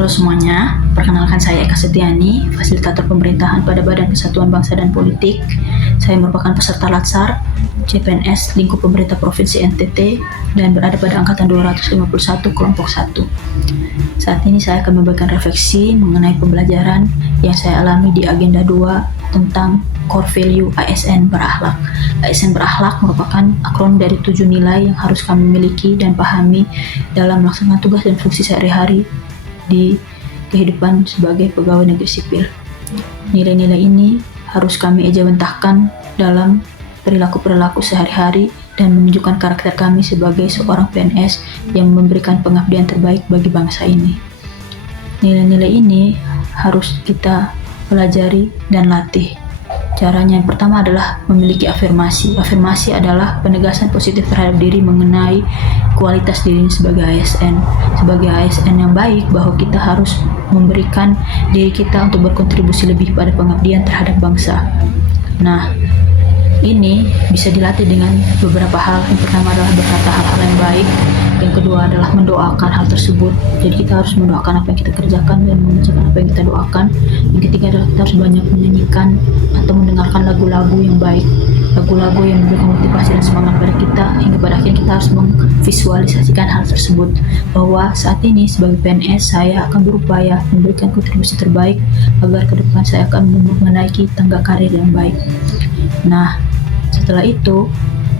Halo semuanya, perkenalkan saya Eka Setiani, Fasilitator Pemerintahan pada Badan Kesatuan Bangsa dan Politik. Saya merupakan peserta Latsar CPNS Lingkup Pemerintah Provinsi NTT dan berada pada angkatan 251 kelompok 1. Saat ini saya akan memberikan refleksi mengenai pembelajaran yang saya alami di agenda 2 tentang Core Value ASN Berakhlak. ASN Berakhlak merupakan akronim dari 7 nilai yang harus kami miliki dan pahami dalam melaksanakan tugas dan fungsi sehari-hari di kehidupan sebagai pegawai negeri sipil. Nilai-nilai ini harus kami ejawantahkan dalam perilaku-perilaku sehari-hari dan menunjukkan karakter kami sebagai seorang PNS yang memberikan pengabdian terbaik bagi bangsa ini. Nilai-nilai ini harus kita pelajari dan latih. Caranya yang pertama adalah memiliki afirmasi. Afirmasi adalah penegasan positif terhadap diri mengenai kualitas diri sebagai ASN. Sebagai ASN yang baik, bahwa kita harus memberikan diri kita untuk berkontribusi lebih pada pengabdian terhadap bangsa. Nah, ini bisa dilatih dengan beberapa hal. Yang pertama adalah berkata hal-hal yang baik. Yang kedua adalah mendoakan hal tersebut. Jadi kita harus mendoakan apa yang kita kerjakan dan mengerjakan apa yang kita doakan. Yang ketiga adalah kita harus banyak menyanyikan atau mendengarkan lagu-lagu yang baik, lagu-lagu yang memberikan motivasi dan semangat pada kita, hingga pada akhirnya kita harus memvisualisasikan hal tersebut, bahwa saat ini sebagai PNS saya akan berupaya memberikan kontribusi terbaik agar ke depan saya akan menaiki tangga karir yang baik. Nah, setelah itu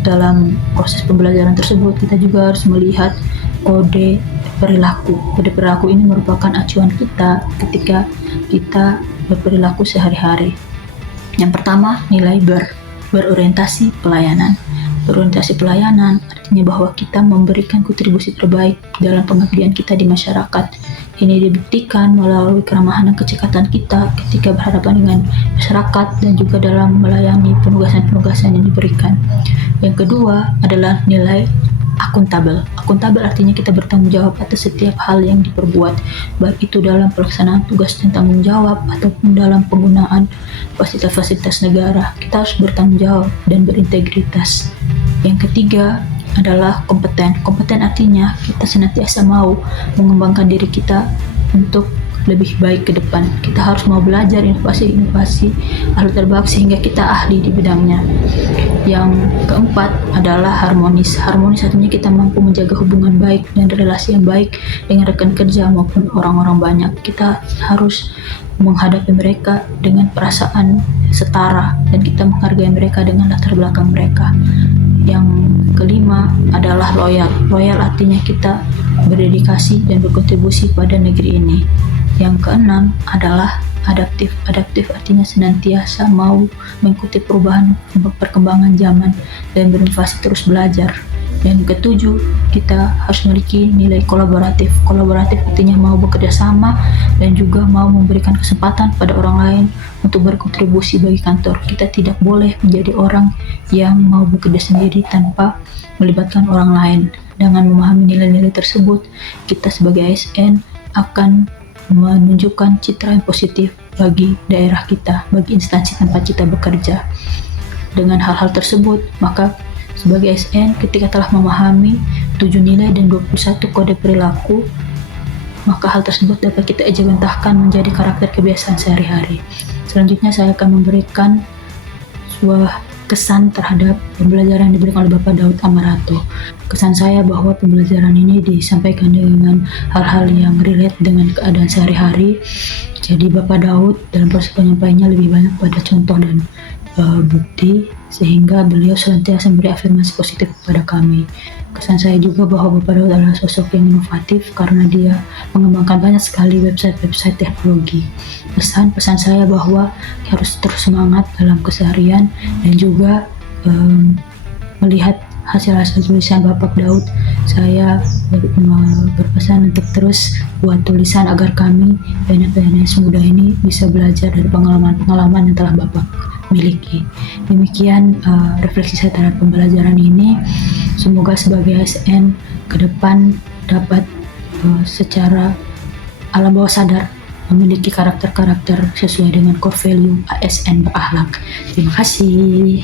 dalam proses pembelajaran tersebut kita juga harus melihat kode perilaku. Kode perilaku ini merupakan acuan kita ketika kita berperilaku sehari-hari. Yang pertama, nilai berorientasi pelayanan. Berorientasi pelayanan artinya bahwa kita memberikan kontribusi terbaik dalam pengabdian kita di masyarakat. Ini dibuktikan melalui keramahan dan kecekatan kita ketika berhadapan dengan masyarakat dan juga dalam melayani penugasan-penugasan yang diberikan. Yang kedua adalah nilai akuntabel. Akuntabel artinya kita bertanggung jawab atas setiap hal yang diperbuat, baik itu dalam pelaksanaan tugas dan tanggung jawab ataupun dalam penggunaan fasilitas-fasilitas negara. Kita harus bertanggung jawab dan berintegritas. Yang ketiga adalah kompeten. Kompeten artinya kita senantiasa mau mengembangkan diri kita untuk lebih baik ke depan. Kita harus mau belajar inovasi hal terbaik sehingga kita ahli di bidangnya. Yang keempat adalah harmonis. Harmonis artinya kita mampu menjaga hubungan baik dan relasi yang baik dengan rekan kerja maupun orang-orang banyak. Kita harus menghadapi mereka dengan perasaan setara dan kita menghargai mereka dengan latar belakang mereka. Yang kelima adalah loyal. Loyal artinya kita berdedikasi dan berkontribusi pada negeri ini. Yang keenam adalah adaptif. Adaptif artinya senantiasa mau mengikuti perubahan perkembangan zaman dan berinovasi terus belajar. Dan ketujuh, kita harus memiliki nilai kolaboratif. Kolaboratif artinya mau bekerja sama dan juga mau memberikan kesempatan pada orang lain untuk berkontribusi bagi kantor. Kita tidak boleh menjadi orang yang mau bekerja sendiri tanpa melibatkan orang lain. Dengan memahami nilai-nilai tersebut, kita sebagai ASN akan menunjukkan citra yang positif bagi daerah kita, bagi instansi tempat kita bekerja. Dengan hal-hal tersebut, maka sebagai ASN ketika telah memahami 7 nilai dan 21 kode perilaku, maka hal tersebut dapat kita ejawantahkan menjadi karakter kebiasaan sehari-hari. Selanjutnya saya akan memberikan sebuah kesan terhadap pembelajaran yang diberikan oleh Bapak Daud Amarato. Kesan saya bahwa pembelajaran ini disampaikan dengan hal-hal yang relate dengan keadaan sehari-hari. Jadi Bapak Daud dalam proses penyampaiannya lebih banyak pada contoh dan bukti, sehingga beliau senantiasa memberi afirmasi positif kepada kami. Kesan saya juga bahwa Bapak Daud adalah sosok yang inovatif karena dia mengembangkan banyak sekali website-website teknologi. Pesan saya bahwa harus terus semangat dalam keseharian dan juga melihat hasil-hasil tulisan Bapak Daud. Saya berpesan untuk terus buat tulisan agar kami PNS muda ini bisa belajar dari pengalaman-pengalaman yang telah Bapak miliki. Demikian refleksi saya terhadap pembelajaran ini. Semoga sebagai ASN ke depan dapat secara alam bawah sadar memiliki karakter-karakter sesuai dengan core value ASN berakhlak. Terima kasih.